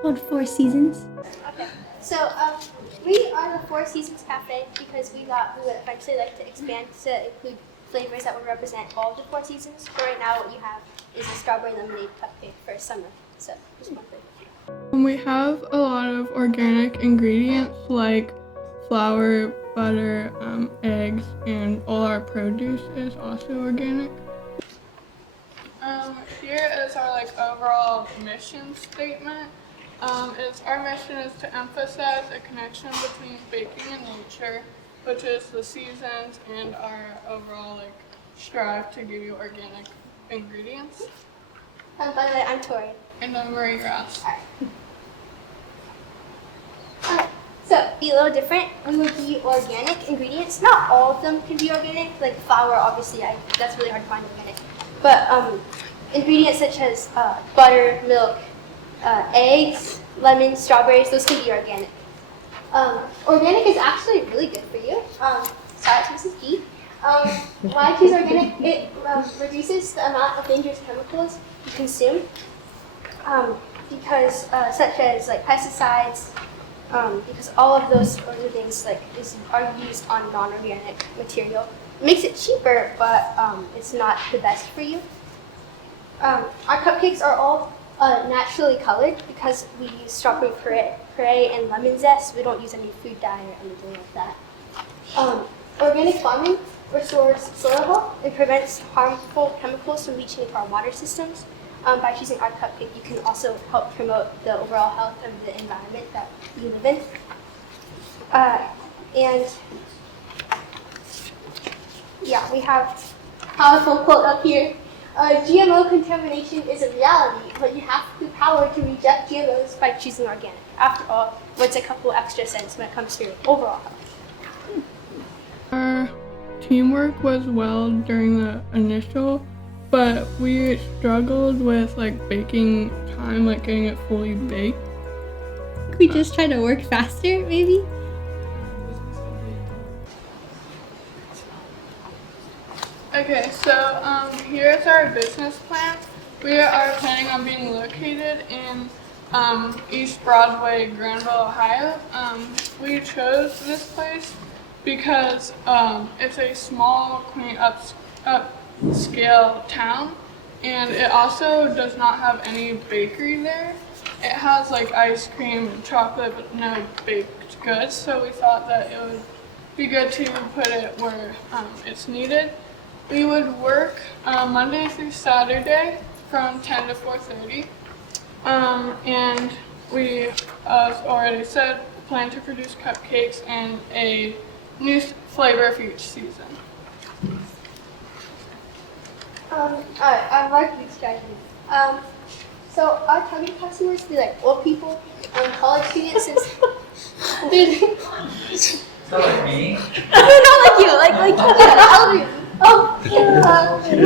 called Four Seasons? Okay, so we are the Four Seasons Cafe because we would eventually like to expand to include flavors that would represent all of the Four Seasons. But right now, what you have is a strawberry lemonade cupcake for summer. So just one flavor. We have a lot of organic ingredients like flour, butter, eggs, and all our produce is also organic. Here is our overall mission statement. Our mission is to emphasize a connection between baking and nature, which is the seasons, and our overall strive to give you organic ingredients. By the way, I'm Tori. And I'm Marie Ross. So, be a little different. We would be organic ingredients. Not all of them can be organic. Like flour, obviously, that's really hard to find organic. But ingredients such as butter, milk, eggs, lemons, strawberries, those can be organic. Organic is actually really good for you. Shout out to Mrs. G. Why choose organic? It reduces the amount of dangerous chemicals you consume because such as pesticides, because all of those other things are used on non-organic material. It makes it cheaper, but it's not the best for you. Our cupcakes are all naturally colored because we use strawberry puree and lemon zest. We don't use any food dye or anything like that. Organic farming restores soil health and prevents harmful chemicals from reaching into our water systems. By choosing our cupcake, you can also help promote the overall health of the environment that you live in. And yeah, we have a powerful quote up here. GMO contamination is a reality, but you have the power to reject GMOs by choosing organic. After all, what's a couple extra cents when it comes to your overall health? Our teamwork was well during the initial, but we struggled with baking time, getting it fully baked. We just try to work faster, maybe? Okay, so here's our business plan. We are planning on being located in East Broadway, Granville, Ohio. We chose this place because it's a small, quaint, upscale town, and it also does not have any bakery there. It has ice cream and chocolate, but no baked goods, so we thought that it would be good to put it where it's needed. We would work Monday through Saturday from 10 to 4:30, and we, as already said, plan to produce cupcakes and a new flavor for each season. Our marketing strategy. So our target customers be old people, college students. Not like me. Not like you, elderly. We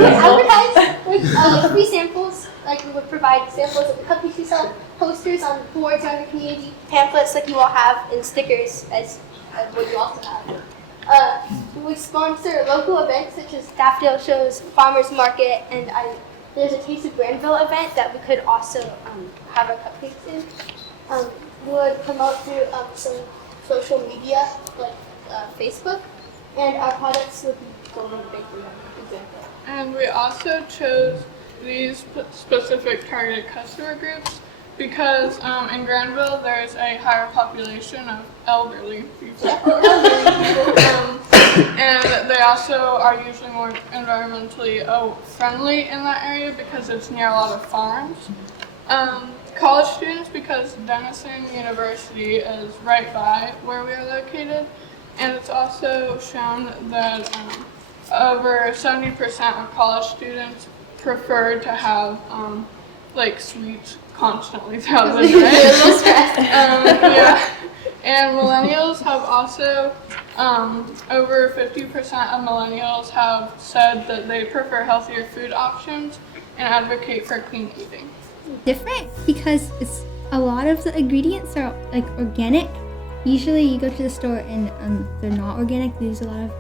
advertise with free samples. We would provide samples of the cupcakes we sell, posters on boards around the community, pamphlets like you all have, and stickers as what you also have. We would sponsor local events such as daffodil shows, farmers market, and there's a Taste of Granville event that we could also have our cupcakes in. We would promote through some social media like Facebook, and our products would be sold in the bakery, for example. And we also chose these specific targeted customer groups because in Granville there's a higher population of elderly people. And they also are usually more environmentally friendly in that area because it's near a lot of farms. College students because Denison University is right by where we are located, and it's also shown that over 70% of college students prefer to have sweets constantly throughout the day. Yeah. And millennials have also, over 50% of millennials have said that they prefer healthier food options and advocate for clean eating. Different because a lot of the ingredients are organic. Usually you go to the store and they're not organic. They use a lot of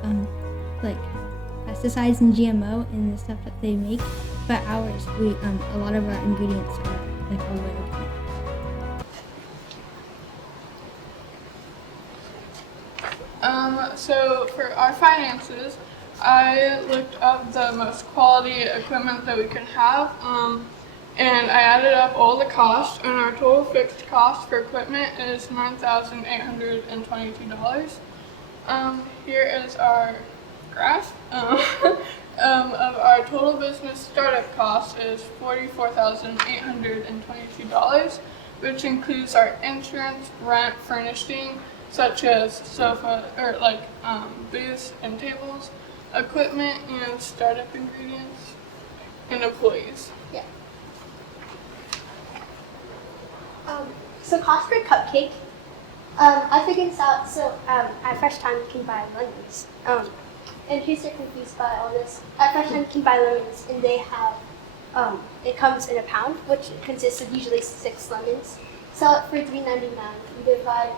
pesticides and GMO in the stuff that they make. But ours, a lot of our ingredients are organic. So for our finances, I looked up the most quality equipment that we can have, and I added up all the costs, and our total fixed cost for equipment is $9,822. Here is our graph of our total business startup cost is $44,822, which includes our insurance, rent, furnishing, such as sofa or booths and tables, equipment and startup ingredients, and employees. Yeah. So cost per cupcake. I figured this out. So at Fresh Time you can buy lemons. In case you're confused by all this, at Fresh Time you can buy lemons, and they have it comes in a pound, which consists of usually 6 lemons. Sell it for $3.99. You divide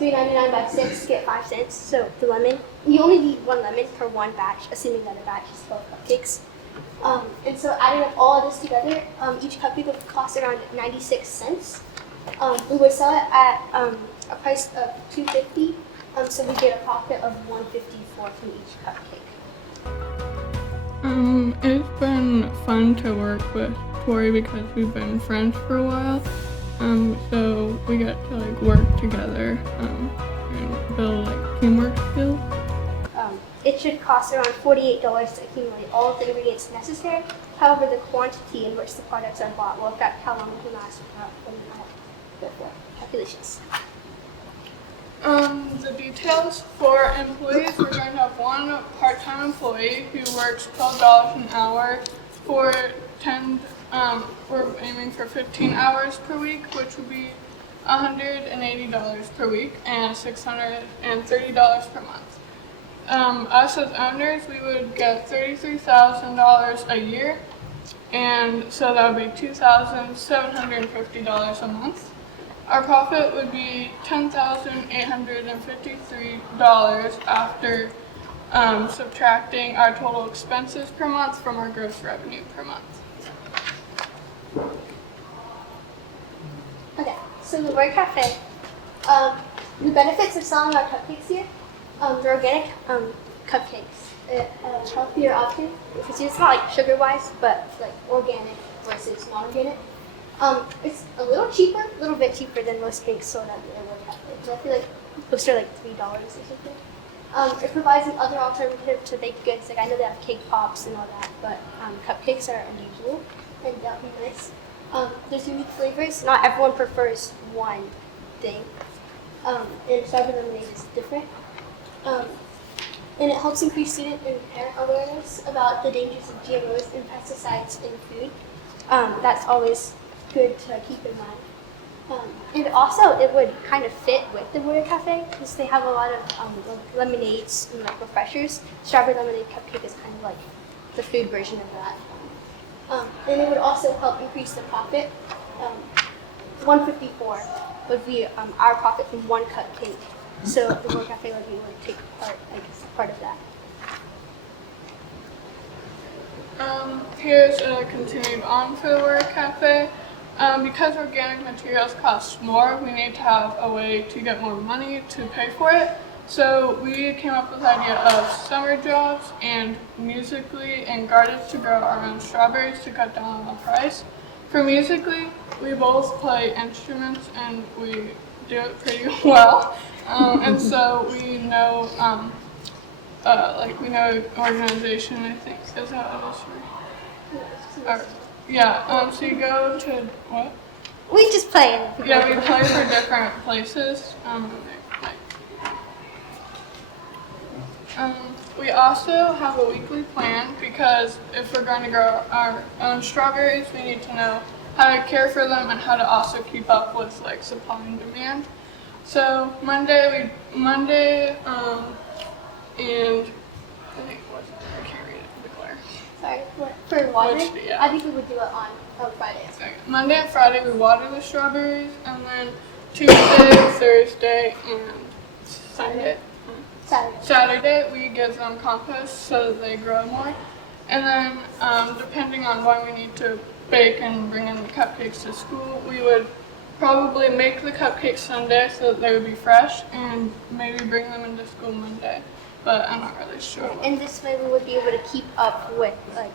$3.99 by 6, get 5 cents. So the lemon, you only need 1 lemon per 1 batch, assuming that a batch is 12 cupcakes. And so adding up all of this together, each cupcake would cost around 96 cents. We would sell it at a price of $2.50, so we get a profit of $1.54 from each cupcake. It's been fun to work with Tori because we've been friends for a while. So we get to work together and build teamwork skills. It should cost around $48 to accumulate all of the ingredients necessary. However, the quantity in which the products are bought will affect how long we can last when we go for calculations. The details for employees, we're going to have 1 part-time employee who works $12 an hour for we're aiming for 15 hours per week, which would be $180 per week and $630 per month. Us as owners, we would get $33,000 a year, and so that would be $2,750 a month. Our profit would be $10,853 after subtracting our total expenses per month from our gross revenue per month. Okay, so the Word Cafe. The benefits of selling our cupcakes here. They're organic cupcakes. A healthier option because it's not sugar-wise, but organic versus non-organic. It's a little bit cheaper than most cakes sold at the Word Cafe. I feel like those are $3 or something. It provides an other alternative to baked goods. I know they have cake pops and all that, but cupcakes are unusual, and that would be nice. There's unique flavors. Not everyone prefers one thing, and strawberry lemonade is different. And it helps increase student and parent awareness about the dangers of GMOs and pesticides in food. That's always good to keep in mind. And also, it would kind of fit with the Word Cafe because they have a lot of lemonades and refreshers. Strawberry lemonade cupcake is kind of the food version of that. And it would also help increase the profit. $154 would be our profit from 1 cupcake. So the Word Cafe would take part of that. Here's a continued on for the Word Cafe. Because organic materials cost more, we need to have a way to get more money to pay for it. So we came up with the idea of summer jobs and Musically and gardens to grow our own strawberries to cut down on the price. For Musically, we both play instruments and we do it pretty well. And so we know, we know organization, I think. Is that what it is? So you go to, what? We just play. Yeah, we play for different places. We also have a weekly plan because if we're going to grow our own strawberries, we need to know how to care for them and how to also keep up with supply and demand. So Monday, and I think I can't read it. Declare. Sorry, for watering? Yeah. I think we would do it on Friday. Okay. Monday and Friday we water the strawberries, and then Tuesday, Thursday, and Saturday we give them compost so that they grow more. And then depending on when we need to bake and bring in the cupcakes to school, we would probably make the cupcakes Sunday so that they would be fresh, and maybe bring them into school Monday. But I'm not really sure. And this way we would be able to keep up with like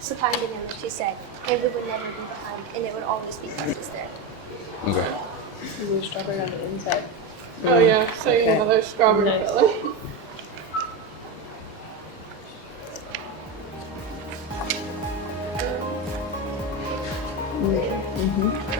supply and demand, like you said, and we would never be behind, and it would always be prices there. Okay. Blue strawberry on the inside. Oh yeah, so you know there's strawberry Nice. filling. Mm-hmm.